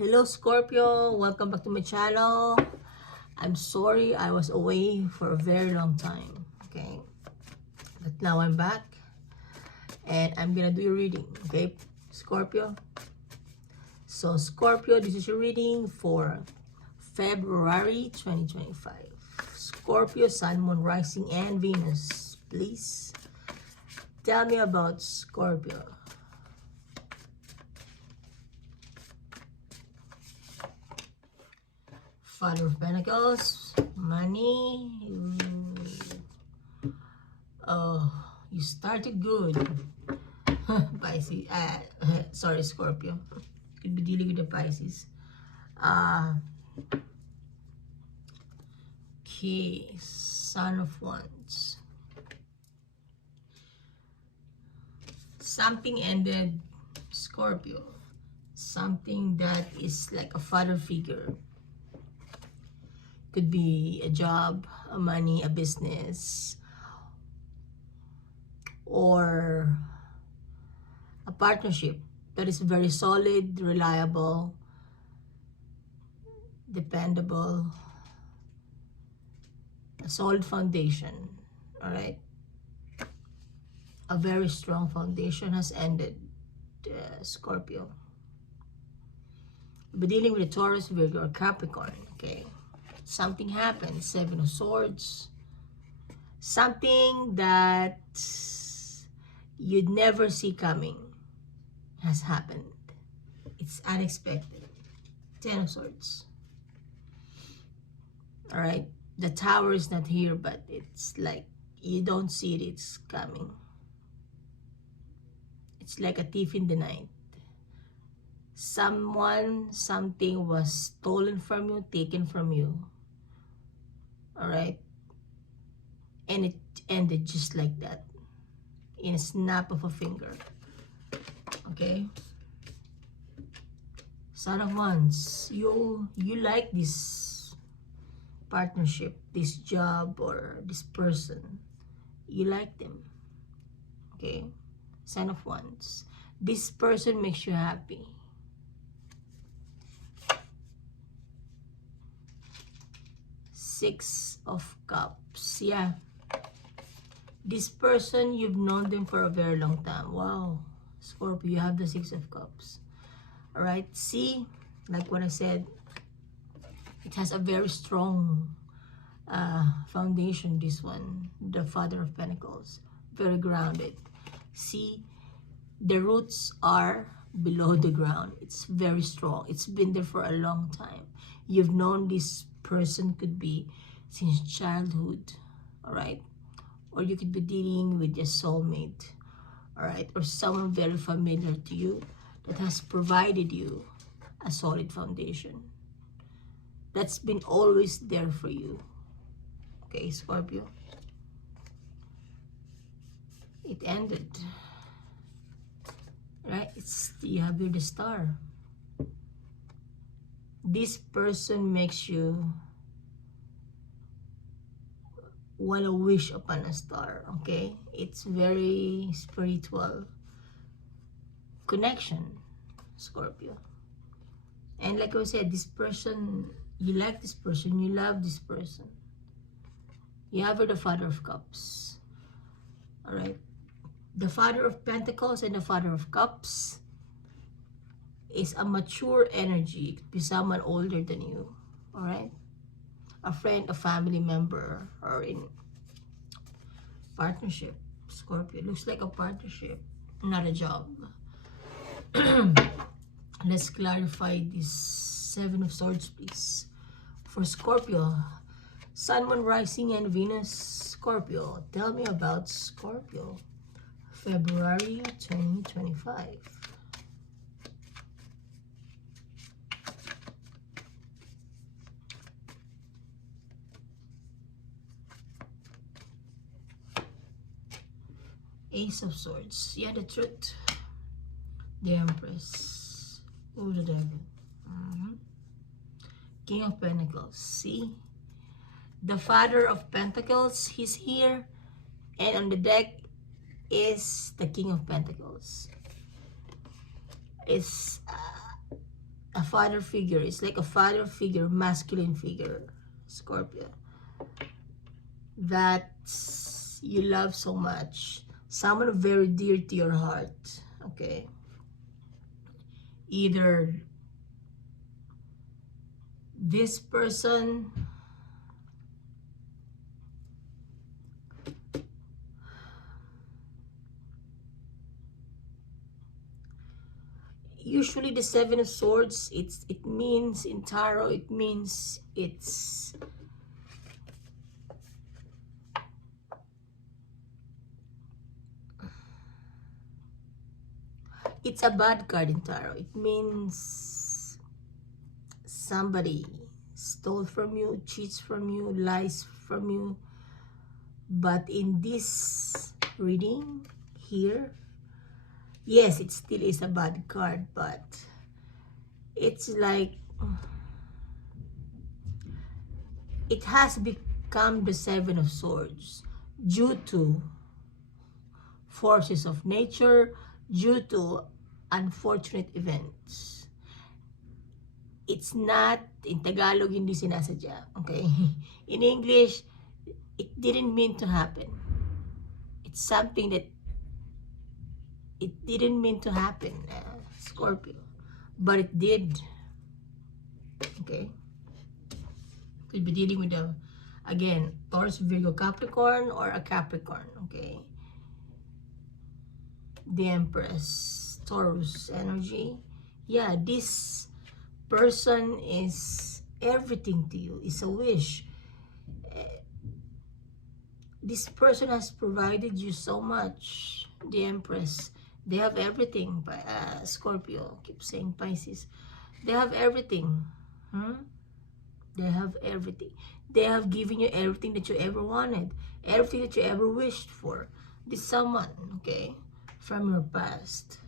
Hello Scorpio, welcome back to my channel. I'm sorry I was away for a very long time, okay? But now I'm back and I'm gonna do your reading, okay, Scorpio? So Scorpio, this is your reading for February 2025. Scorpio, Sun, Moon, Rising, and Venus. Please tell me about Scorpio. Father of Pentacles, money. Oh, you started good. Pisces. Sorry, Scorpio. Could be dealing with the Pisces. Okay, Son of Wands. Something ended, Scorpio. Something that is like a father figure. Could be a job, a money, a business, or a partnership that is very solid, reliable, dependable, a solid foundation. All right, a very strong foundation has ended, Scorpio. We'll be dealing with a Taurus, Virgo, or Capricorn. Okay, something happened. Seven of Swords. Something that you'd never see coming has happened. It's unexpected. Ten of Swords. All right, the Tower is not here, but it's like you don't see it, it's coming. It's like a thief in the night. Someone, something was stolen from you, taken from you. All right, and it ended just like that, in a snap of a finger. Okay, Son of Wands, you like this partnership, this job, or this person. You like them. Okay, Son of Wands, this person makes you happy. Six of Cups. Yeah, this person, you've known them for a very long time. Wow, Scorpio, you have the Six of Cups. All right, see, like what I said, it has a very strong foundation. This one, the Father of Pentacles, very grounded. See, the roots are below the ground. It's very strong. It's been there for a long time. You've known this person, could be since childhood. All right, or you could be dealing with a soulmate. All right, or someone very familiar to you that has provided you a solid foundation that's been always there for you. Okay, Scorpio, it ended. Right, it's, you have here the Star. This person makes you want to wish upon a star. Okay, it's very spiritual connection, Scorpio. And like I said, this person, you like this person, you love this person. You have the Father of Cups. All right, the Father of Pentacles and the Father of Cups is a mature energy. It could be someone older than you. All right, a friend, a family member, or in partnership. Scorpio, looks like a partnership, not a job. Let's clarify this Seven of Swords, please. For Scorpio, Sun, Moon, Rising, and Venus. Scorpio, tell me about Scorpio, February 2025. Ace of Swords. Yeah, the Truth. The Empress. Oh, the Devil. King of Pentacles. See? The Father of Pentacles, he's here. And on the deck is the King of Pentacles. It's a father figure. It's like a father figure, masculine figure, Scorpio, that you love so much. Someone very dear to your heart, okay? Either this person usually the Seven of Swords, it means in tarot, it means it's a bad card in tarot. It means somebody stole from you, cheats from you, lies from you. But in this reading here, yes, it still is a bad card, but it's like it has become the Seven of Swords due to forces of nature, due to unfortunate events. It's not, in Tagalog, hindi sinasadya, okay? In English, it didn't mean to happen. It's something that it didn't mean to happen, Scorpio, but it did, okay? Could be dealing with a, again, Taurus, Virgo, Capricorn, or a Capricorn, okay? The Empress, Taurus energy. Yeah, this person is everything to you. It's a wish. This person has provided you so much. The Empress. They have everything. Scorpio, keep saying Pisces. They have everything. They have everything. They have given you everything that you ever wanted. Everything that you ever wished for. This someone, okay, from your past.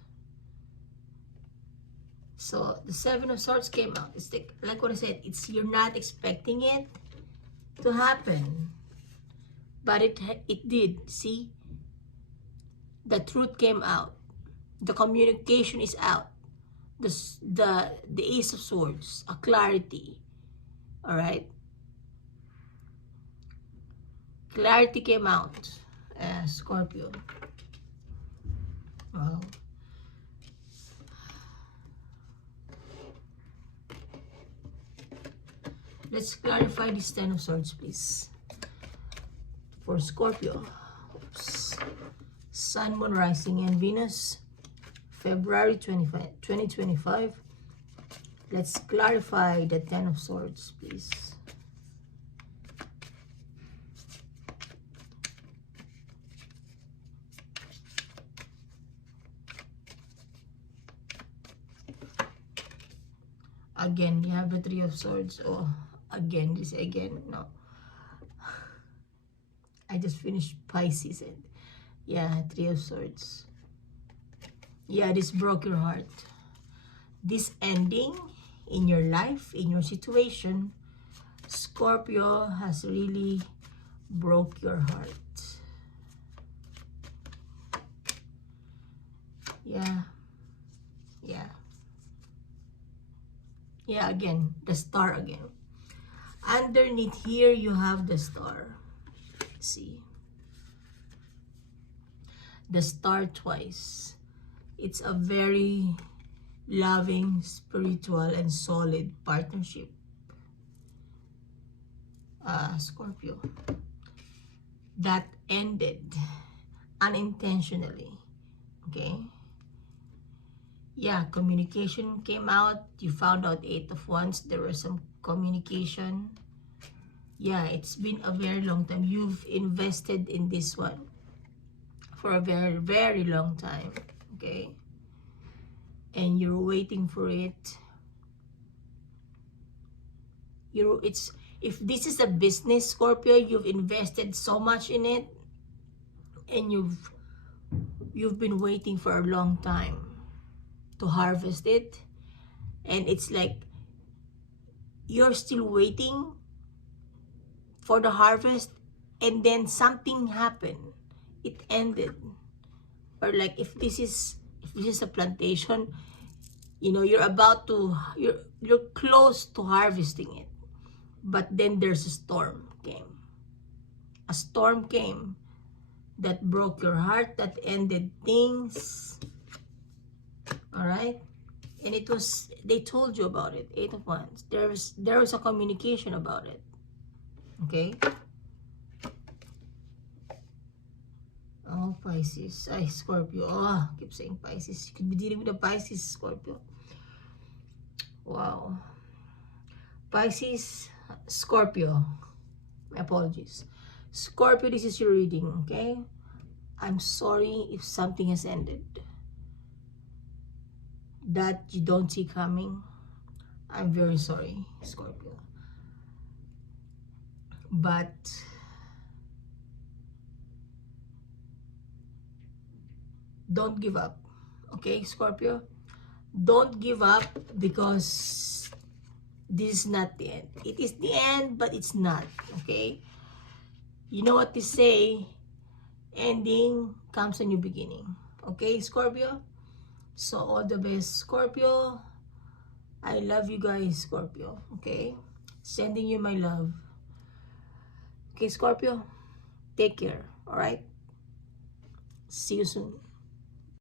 So the Seven of Swords came out. It's like what I said, it's you're not expecting it to happen, but it did. See, the truth came out. The communication is out. The Ace of Swords, a clarity. All right, clarity came out. Scorpio. Wow. Let's clarify this Ten of Swords, please. For Scorpio. Oops. Sun, Moon, Rising, and Venus. February 2025. Let's clarify the Ten of Swords, please. Again, you have the Three of Swords. Oh, again, this again. No. I just finished Pisces. And yeah, Three of Swords. Yeah, this broke your heart. This ending in your life, in your situation, Scorpio, has really broke your heart. Yeah. Yeah. Yeah, again, the star again. Underneath here, you have the star. See? The star twice. It's a very loving, spiritual, and solid partnership. Scorpio. That ended unintentionally. Okay? Yeah, communication came out. You found out Eight of Wands. There was some communication. Yeah, it's been a very long time. You've invested in this one for a very, very long time. Okay? And you're waiting for it. If this is a business, Scorpio, you've invested so much in it, and you've been waiting for a long time to harvest it, and it's like you're still waiting for the harvest, and then something happened. It ended. Or like if this is a plantation, You know, you're close to harvesting it. But then there's a storm came. A storm came that broke your heart, that ended things. All right? And it was, they told you about it. 8 of Wands. There was a communication about it. Okay? Oh, Pisces. Ay, Scorpio. Oh, I keep saying Pisces. You could be dealing with a Pisces, Scorpio. Wow. Pisces, Scorpio. My apologies. Scorpio, this is your reading, okay? I'm sorry if something has ended that you don't see coming. I'm very sorry, Scorpio. But don't give up, okay, Scorpio? Don't give up, because this is not the end. It is the end, but it's not, okay? You know what to say, ending comes a new beginning, okay, Scorpio? So all the best, Scorpio. I love you guys, Scorpio, okay? Sending you my love. Okay, Scorpio? Take care, all right? See you soon.